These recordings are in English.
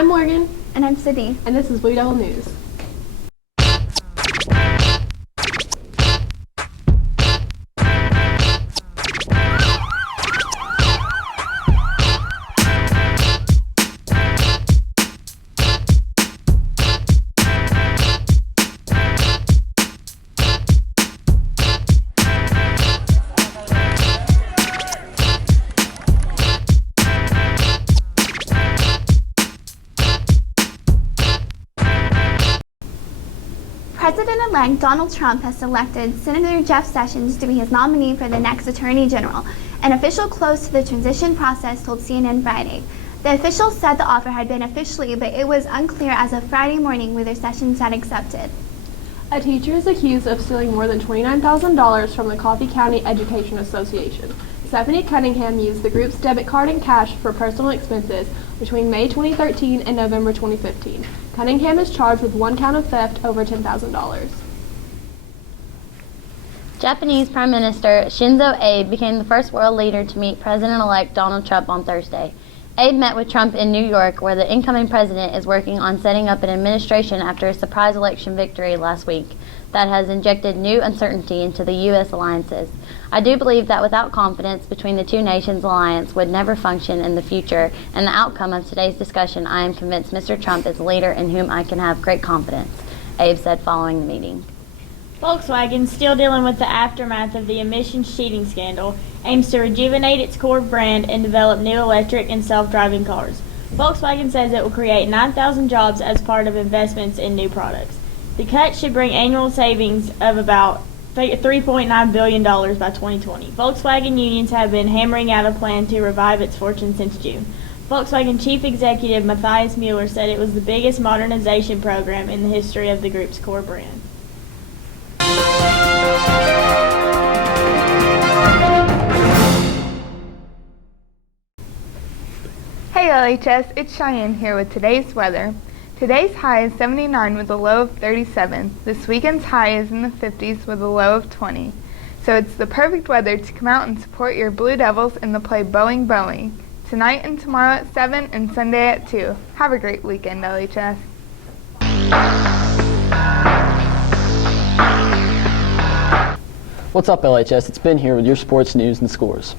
I'm Morgan. And I'm Sydney. And this is Blue Devil News. President-elect Donald Trump has selected Senator Jeff Sessions to be his nominee for the next Attorney General. An official close to the transition process told CNN Friday. The official said the offer had been officially, but it was unclear as of Friday morning whether Sessions had accepted. A teacher is accused of stealing more than $29,000 from the Coffee County Education Association. Stephanie Cunningham used the group's debit card and cash for personal expenses between May 2013 and November 2015. Cunningham is charged with one count of theft over $10,000. Japanese Prime Minister Shinzo Abe became the first world leader to meet President-elect Donald Trump on Thursday. Abe met with Trump in New York, where the incoming president is working on setting up an administration after a surprise election victory last week that has injected new uncertainty into the U.S. alliances. I do believe that without confidence between the two nations, alliance would never function in the future, and the outcome of today's discussion, I am convinced Mr. Trump is a leader in whom I can have great confidence, Abe said following the meeting. Volkswagen, still dealing with the aftermath of the emissions cheating scandal, aims to rejuvenate its core brand and develop new electric and self-driving cars. Volkswagen says it will create 9,000 jobs as part of investments in new products. The cut should bring annual savings of about $3.9 billion by 2020. Volkswagen unions have been hammering out a plan to revive its fortune since June. Volkswagen chief executive Matthias Mueller said it was the biggest modernization program in the history of the group's core brand. Hey LHS, it's Cheyenne here with today's weather. Today's high is 79 with a low of 37. This weekend's high is in the 50s with a low of 20. So it's the perfect weather to come out and support your Blue Devils in the play Boeing Boeing. Tonight and tomorrow at 7 and Sunday at 2. Have a great weekend, LHS. What's up, LHS? It's Ben here with your sports news and scores.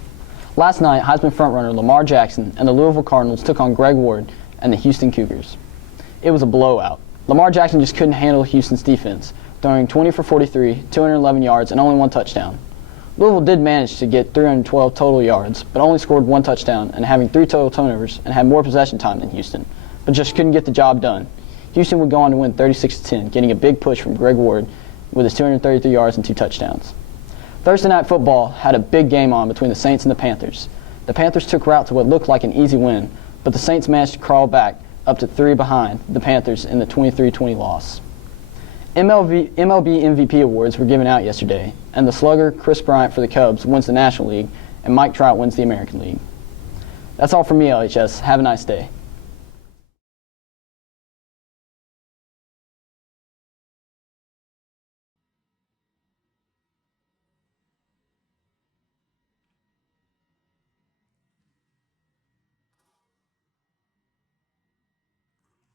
Last night, Heisman frontrunner Lamar Jackson and the Louisville Cardinals took on Greg Ward and the Houston Cougars. It was a blowout. Lamar Jackson just couldn't handle Houston's defense, throwing 20 for 43, 211 yards, and only one touchdown. Louisville did manage to get 312 total yards, but only scored one touchdown and having 3 total turnovers and had more possession time than Houston, but just couldn't get the job done. Houston would go on to win 36-10, getting a big push from Greg Ward with his 233 yards and 2 touchdowns. Thursday Night Football had a big game on between the Saints and the Panthers. The Panthers took route to what looked like an easy win, but the Saints managed to crawl back up to 3 behind the Panthers in the 23-20 loss. MLB MVP awards were given out yesterday, and the slugger Chris Bryant for the Cubs wins the National League, and Mike Trout wins the American League. That's all from me, LHS. Have a nice day.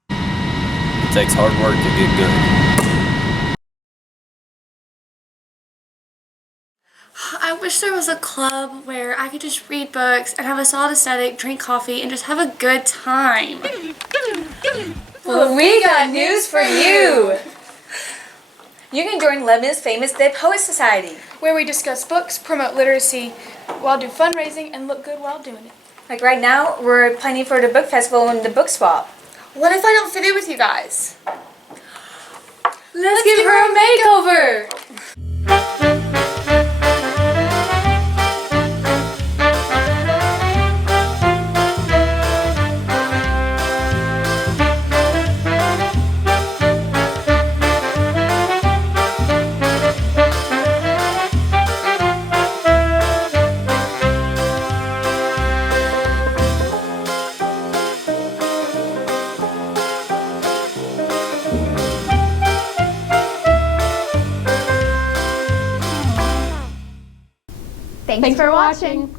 It takes hard work to get good. I wish there was a club where I could just read books and have a solid aesthetic, drink coffee, and just have a good time. Well, we got news for you! You can join Lebanon's famous Dead Poets Society, Where we discuss books, promote literacy, while do fundraising, and look good while doing it. Like right now, we're planning for the book festival and the book swap. What if I don't fit in with you guys? Let's give her a makeover! Thanks for watching.